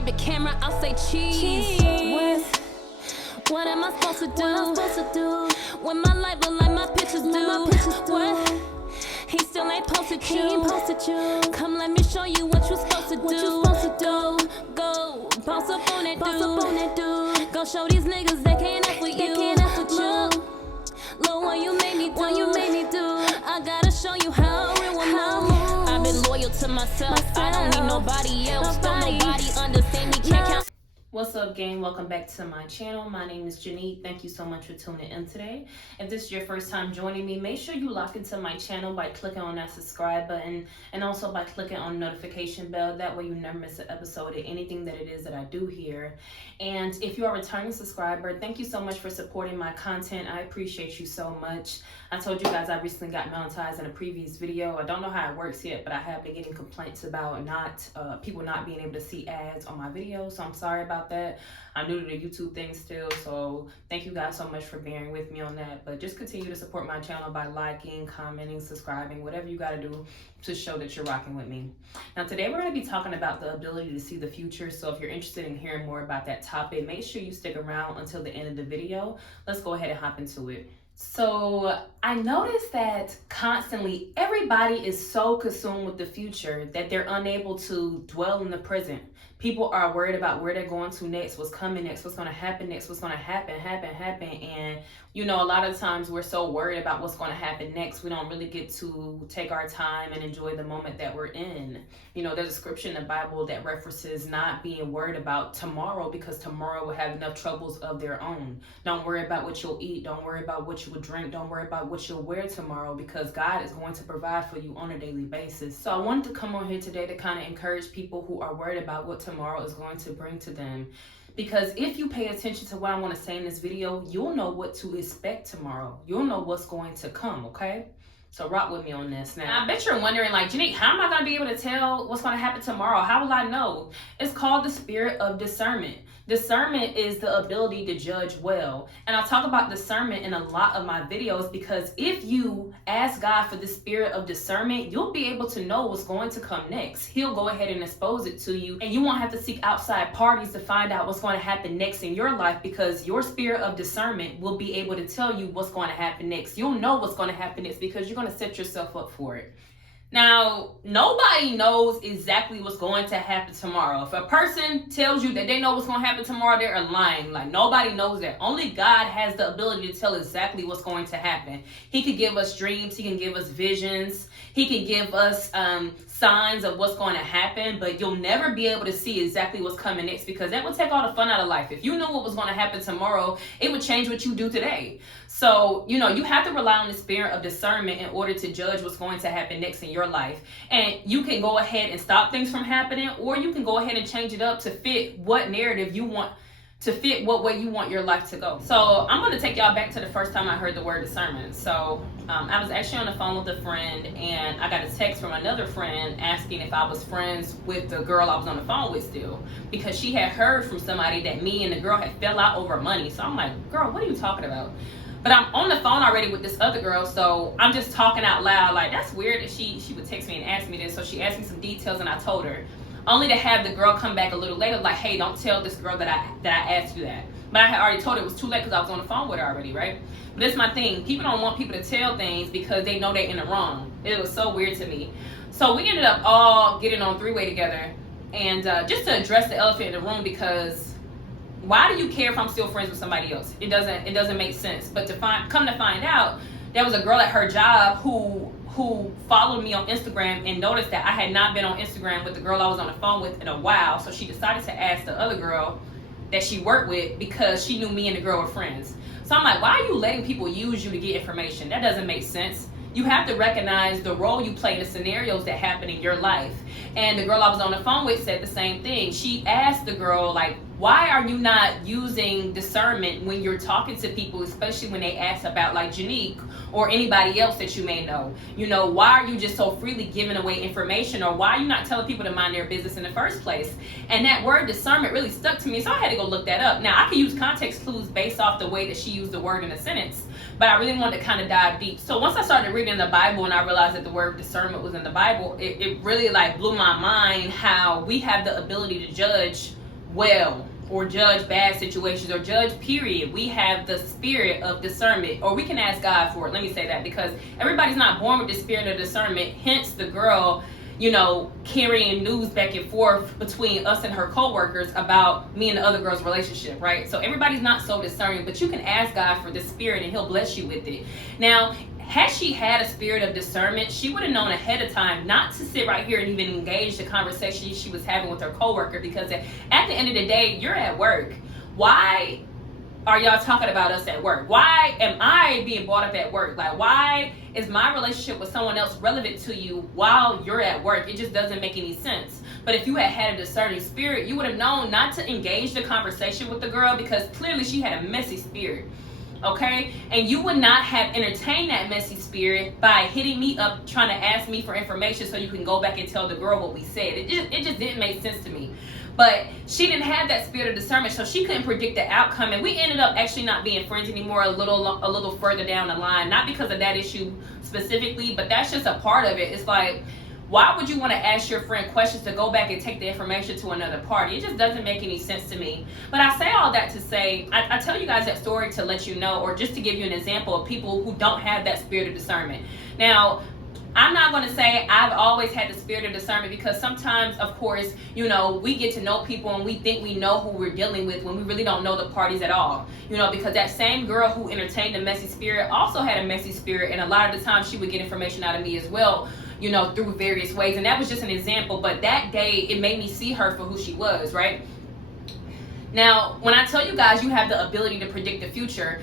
grab the camera, I'll say cheese. What am I supposed to do? When my life look like my pictures do. What? He still ain't posted you. Come let me show you what you supposed to do. Go, bounce up on that dude. Go show these niggas they can't F with you. Look what you made me do. I gotta show you how real I'm on. I've been loyal to myself. I don't need nobody else. Don't nobody understand me. Can't count. What's up, gang? Welcome back to my channel. My name is Janique. Thank you so much for tuning in today. If this is your first time joining me, make sure you lock into my channel by clicking on that subscribe button and also by clicking on the notification bell. That way you never miss an episode of anything that it is that I do here. And if you are a returning subscriber, thank you so much for supporting my content. I appreciate you so much. I told you guys I recently got monetized in a previous video. I don't know how it works yet, but I have been getting complaints about people not being able to see ads on my videos, so I'm sorry about that. I'm new to the YouTube thing still, so thank you guys so much for bearing with me on that. But just continue to support my channel by liking, commenting, subscribing, whatever you got to do to show that you're rocking with me. Now today we're going to be talking about the ability to see the future, so if you're interested in hearing more about that topic, make sure you stick around until the end of the video. Let's go ahead and hop into it. So I noticed that constantly everybody is so consumed with the future that they're unable to dwell in the present. People are worried about where they're going to next, what's coming next, what's going to happen next, what's going to happen. And, you know, a lot of times we're so worried about what's going to happen next, we don't really get to take our time and enjoy the moment that we're in. You know, there's a scripture in the Bible that references not being worried about tomorrow because tomorrow will have enough troubles of their own. Don't worry about what you'll eat. Don't worry about what you will drink. Don't worry about what you'll wear tomorrow because God is going to provide for you on a daily basis. So I wanted to come on here today to kind of encourage people who are worried about what tomorrow is going to bring to them. Because if you pay attention to what I want to say in this video, you'll know what to expect tomorrow. You'll know what's going to come, okay? So rock with me on this. Now, I bet you're wondering, like, Janique, how am I going to be able to tell what's going to happen tomorrow? How will I know? It's called the spirit of discernment. Discernment is the ability to judge well. And I talk about discernment in a lot of my videos because if you ask God for the spirit of discernment, you'll be able to know what's going to come next. He'll go ahead and expose it to you, and you won't have to seek outside parties to find out what's going to happen next in your life because your spirit of discernment will be able to tell you what's going to happen next. You'll know what's going to happen next because you're going to set yourself up for it. Now, nobody knows exactly what's going to happen tomorrow. If a person tells you that they know what's going to happen tomorrow, they're lying. Like, nobody knows that. Only God has the ability to tell exactly what's going to happen. He can give us dreams. He can give us visions. He can give us signs of what's going to happen, but you'll never be able to see exactly what's coming next because that would take all the fun out of life. If you knew what was going to happen tomorrow, it would change what you do today. So, you know, you have to rely on the spirit of discernment in order to judge what's going to happen next in your life. And you can go ahead and stop things from happening, or you can go ahead and change it up to fit what narrative you want, to fit what way you want your life to go. So I'm going to take y'all back to the first time I heard the word discernment. So I was actually on the phone with a friend, and I got a text from another friend asking if I was friends with the girl I was on the phone with still, because she had heard from somebody that me and the girl had fell out over money. So I'm like, girl, what are you talking about? But I'm on the phone already with this other girl, so I'm just talking out loud. Like, that's weird that she would text me and ask me this. So she asked me some details, and I told her, only to have the girl come back a little later, like, hey, don't tell this girl that I asked you that. But I had already told her it was too late because I was on the phone with her already, right? But that's my thing. People don't want people to tell things because they know they're in the wrong. It was so weird to me. So we ended up all getting on three-way together. And just to address the elephant in the room, because why do you care if I'm still friends with somebody else? It doesn't make sense. But come to find out, there was a girl at her job who followed me on Instagram and noticed that I had not been on Instagram with the girl I was on the phone with in a while. So she decided to ask the other girl that she worked with because she knew me and the girl were friends. So I'm like, why are you letting people use you to get information? That doesn't make sense. You have to recognize the role you play in the scenarios that happen in your life. And the girl I was on the phone with said the same thing. She asked the girl, like, why are you not using discernment when you're talking to people, especially when they ask about, like, Janique or anybody else that you may know? You know, why are you just so freely giving away information, or why are you not telling people to mind their business in the first place? And that word discernment really stuck to me, so I had to go look that up. Now, I can use context clues based off the way that she used the word in a sentence, but I really wanted to kind of dive deep. So once I started reading the Bible and I realized that the word discernment was in the Bible, it really like blew my mind how we have the ability to judge well, or judge bad situations, or judge period. We have the spirit of discernment, or we can ask God for it. Let me say that, because everybody's not born with the spirit of discernment. Hence the girl, you know, carrying news back and forth between us and her co-workers about me and the other girl's relationship, right? So everybody's not so discerning, but you can ask God for the spirit and he'll bless you with it. Now, had she had a spirit of discernment, she would have known ahead of time not to sit right here and even engage the conversation she was having with her coworker, because at the end of the day, you're at work. Why are y'all talking about us at work? Why am I being brought up at work? Like, why is my relationship with someone else relevant to you while you're at work? It just doesn't make any sense. But if you had a discerning spirit, you would have known not to engage the conversation with the girl, because clearly she had a messy spirit. Okay, and you would not have entertained that messy spirit by hitting me up trying to ask me for information so you can go back and tell the girl what we said. It just didn't make sense to me. But she didn't have that spirit of discernment, so she couldn't predict the outcome, and we ended up actually not being friends anymore a little further down the line. Not because of that issue specifically, but that's just a part of it. It's like, why would you want to ask your friend questions to go back and take the information to another party? It just doesn't make any sense to me. But I say all that to say, I tell you guys that story to let you know, or just to give you an example of people who don't have that spirit of discernment. Now, I'm not going to say I've always had the spirit of discernment, because sometimes, of course, you know, we get to know people and we think we know who we're dealing with when we really don't know the parties at all. You know, because that same girl who entertained a messy spirit also had a messy spirit, and a lot of the time she would get information out of me as well, you know, through various ways. And that was just an example, but that day it made me see her for who she was, right? Now, when I tell you guys you have the ability to predict the future,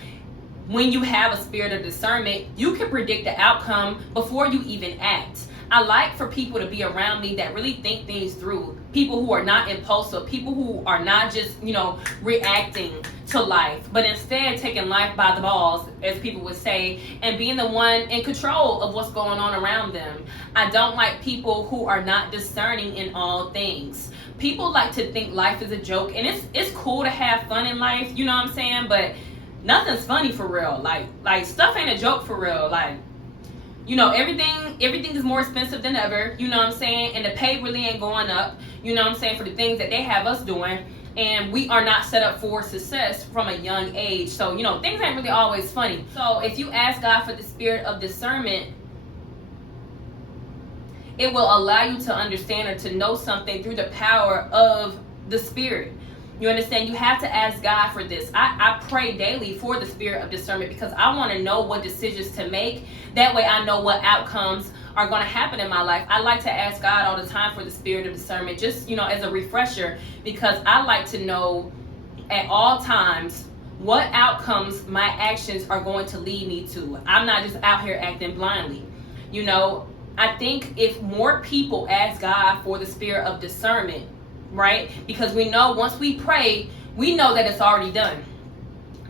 when you have a spirit of discernment, you can predict the outcome before you even act. I like for people to be around me that really think things through. People who are not impulsive, people who are not just, you know, reacting to life, but instead taking life by the balls, as people would say, and being the one in control of what's going on around them. I don't like people who are not discerning in all things. People like to think life is a joke, and it's cool to have fun in life, you know what I'm saying? But nothing's funny for real. Like stuff ain't a joke for real. Like, you know, everything is more expensive than ever, you know what I'm saying? And the pay really ain't going up, you know what I'm saying, for the things that they have us doing. And we are not set up for success from a young age. So, you know, things ain't really always funny. So if you ask God for the spirit of discernment, it will allow you to understand or to know something through the power of the spirit. You understand? You have to ask God for this. I pray daily for the spirit of discernment, because I want to know what decisions to make. That way I know what outcomes are going to happen in my life. I like to ask God all the time for the spirit of discernment, just, you know, as a refresher, because I like to know at all times what outcomes my actions are going to lead me to. I'm not just out here acting blindly. You know, I think if more people ask God for the spirit of discernment, right? Because we know once we pray, we know that it's already done,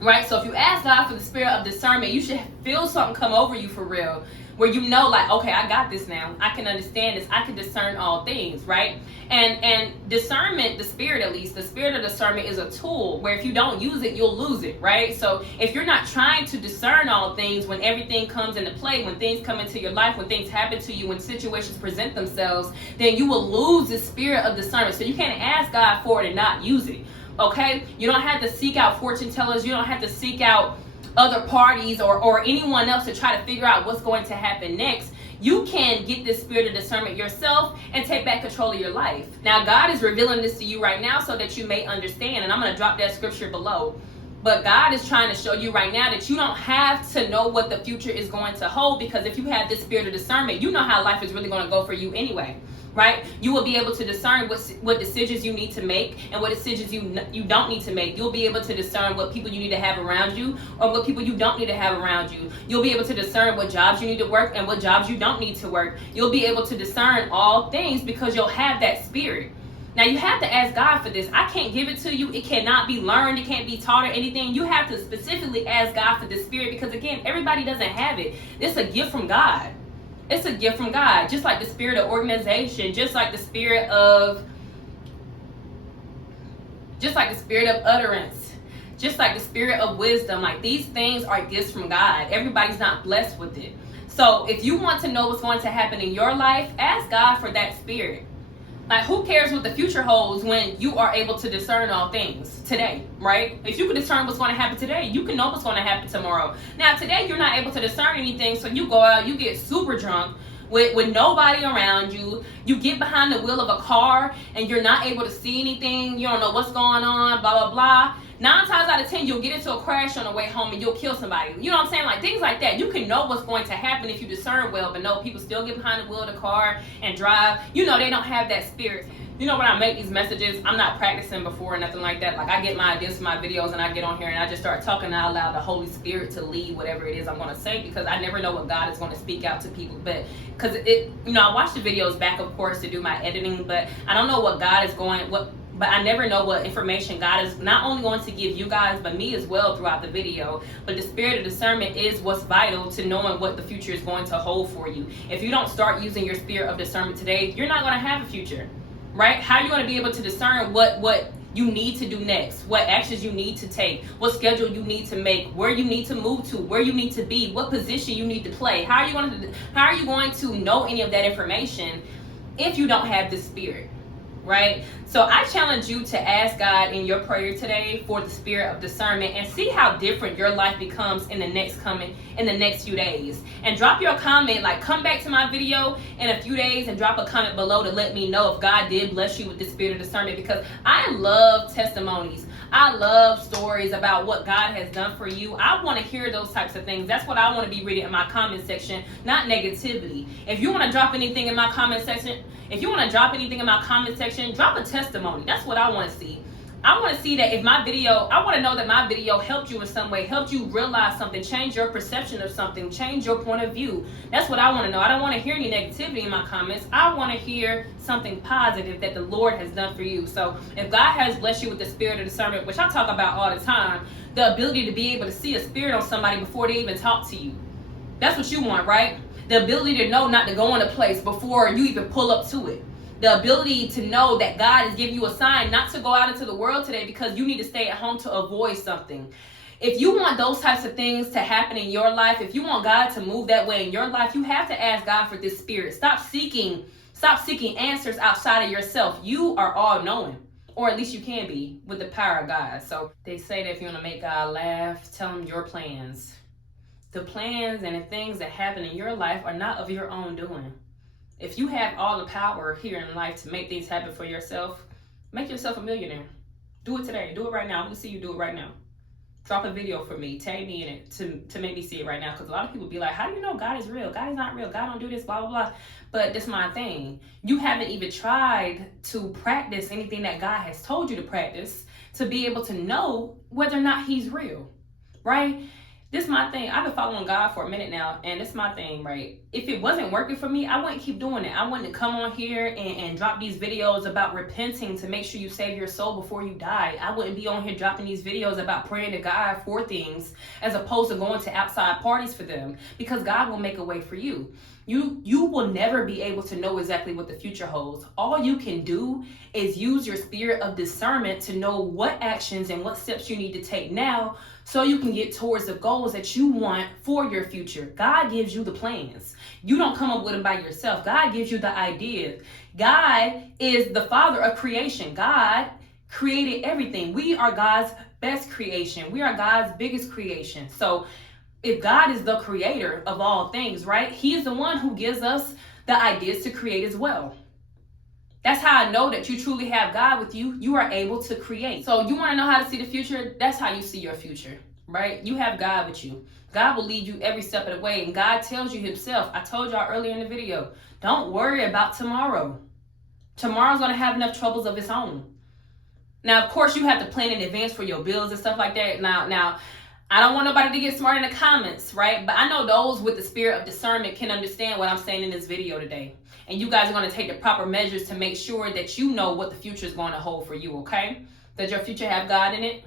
right? So if you ask God for the spirit of discernment, you should feel something come over you for real, where you know, like, okay, I got this now. I can understand this. I can discern all things, right? And discernment, the spirit at least, the spirit of discernment is a tool where if you don't use it, you'll lose it, right? So if you're not trying to discern all things when everything comes into play, when things come into your life, when things happen to you, when situations present themselves, then you will lose the spirit of discernment. So you can't ask God for it and not use it, okay? You don't have to seek out fortune tellers. You don't have to seek out other parties or anyone else to try to figure out what's going to happen next. You can get this spirit of discernment yourself and take back control of your life. Now, God is revealing this to you right now so that you may understand, and I'm going to drop that scripture below. But God is trying to show you right now that you don't have to know what the future is going to hold, because if you have this spirit of discernment, you know how life is really going to go for you anyway. Right? You will be able to discern what decisions you need to make and what decisions you don't need to make. You'll be able to discern what people you need to have around you or what people you don't need to have around you. You'll be able to discern what jobs you need to work and what jobs you don't need to work. You'll be able to discern all things because you'll have that spirit. Now, you have to ask God for this. I can't give it to you. It cannot be learned. It can't be taught or anything. You have to specifically ask God for this spirit because, again, everybody doesn't have it. It's a gift from God. It's a gift from God, just like the spirit of organization, just like the spirit of utterance, just like the spirit of wisdom. Like, these things are gifts from God. Everybody's not blessed with it. So if you want to know what's going to happen in your life, ask God for that spirit. Like, who cares what the future holds when you are able to discern all things today, right? If you can discern what's going to happen today, you can know what's going to happen tomorrow. Now, today you're not able to discern anything, so you go out, you get super drunk with nobody around you. You get behind the wheel of a car and you're not able to see anything. You don't know what's going on, blah, blah, blah. 9 times out of 10, you'll get into a crash on the way home and you'll kill somebody. You know what I'm saying? Like, things like that. You can know what's going to happen if you discern well, but no, people still get behind the wheel of the car and drive. You know, they don't have that spirit. You know, when I make these messages, I'm not practicing before or nothing like that. Like, I get my ideas for my videos and I get on here and I just start talking and I allow the Holy Spirit to lead whatever it is I'm going to say, because I never know what God is going to speak out to people. But because you know, I watch the videos back, of course, to do my editing, but I don't know what God is but I never know what information God is not only going to give you guys, but me as well throughout the video. But the spirit of discernment is what's vital to knowing what the future is going to hold for you. If you don't start using your spirit of discernment today, you're not going to have a future, right? How are you going to be able to discern what you need to do next, what actions you need to take, what schedule you need to make, where you need to move to, where you need to be, what position you need to play? How are you going to know any of that information if you don't have the spirit? Right? So I challenge you to ask God in your prayer today for the spirit of discernment and see how different your life becomes in the next few days. And drop your comment, like, come back to my video in a few days and drop a comment below to let me know if God did bless you with the spirit of discernment, because I love testimonies. I love stories about what God has done for you. I want to hear those types of things. That's what I want to be reading in my comment section, not negativity. If you want to drop anything in my comment section, drop a testimony. That's what I want to see. I want to see that I want to know that my video helped you in some way, helped you realize something, change your perception of something, change your point of view. That's what I want to know. I don't want to hear any negativity in my comments. I want to hear something positive that the Lord has done for you. So if God has blessed you with the spirit of discernment, which I talk about all the time, the ability to be able to see a spirit on somebody before they even talk to you. That's what you want, right? The ability to know not to go in a place before you even pull up to it. The ability to know that God is giving you a sign not to go out into the world today because you need to stay at home to avoid something. If you want those types of things to happen in your life, if you want God to move that way in your life, you have to ask God for this spirit. Stop seeking answers outside of yourself. You are all knowing, or at least you can be, with the power of God. So they say that if you want to make God laugh, tell him your plans. The plans and the things that happen in your life are not of your own doing. If you have all the power here in life to make things happen for yourself, make yourself a millionaire. Do it today. Do it right now. I want to see you do it right now. Drop a video for me. Tag me in it to make me see it right now. Because a lot of people be like, how do you know God is real? God is not real. God don't do this, blah, blah, blah. But that's my thing. You haven't even tried to practice anything that God has told you to practice to be able to know whether or not he's real, right? This is my thing. I've been following God for a minute now, and this is my thing, right? If it wasn't working for me, I wouldn't keep doing it. I wouldn't come on here and drop these videos about repenting to make sure you save your soul before you die. I wouldn't be on here dropping these videos about praying to God for things as opposed to going to outside parties for them, because God will make a way for you. You will never be able to know exactly what the future holds. All you can do is use your spirit of discernment to know what actions and what steps you need to take now so you can get towards the goals that you want for your future. God gives you the plans. You don't come up with them by yourself. God gives you the ideas. God is the father of creation. God created everything. We are God's best creation. We are God's biggest creation. So if God is the creator of all things, right? He is the one who gives us the ideas to create as well. That's how I know that you truly have God with you. You are able to create. So you want to know how to see the future? That's how you see your future, right? You have God with you. God will lead you every step of the way. And God tells you himself, I told y'all earlier in the video, don't worry about tomorrow. Tomorrow's going to have enough troubles of its own. Now, of course, you have to plan in advance for your bills and stuff like that. Now, I don't want nobody to get smart in the comments, right? But I know those with the spirit of discernment can understand what I'm saying in this video today. And you guys are going to take the proper measures to make sure that you know what the future is going to hold for you, okay? Does your future have God in it?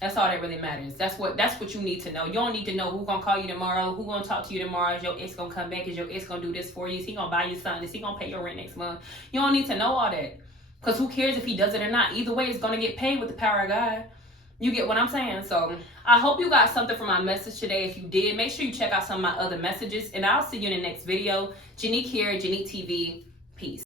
That's all that really matters. That's what you need to know. You don't need to know who's going to call you tomorrow, who's going to talk to you tomorrow, is your ex going to come back, is your ex going to do this for you, is he going to buy you something, is he going to pay your rent next month? You don't need to know all that. Because who cares if he does it or not? Either way, it's going to get paid with the power of God. You get what I'm saying? So I hope you got something from my message today. If you did, make sure you check out some of my other messages. And I'll see you in the next video. Janique here, Janique TV.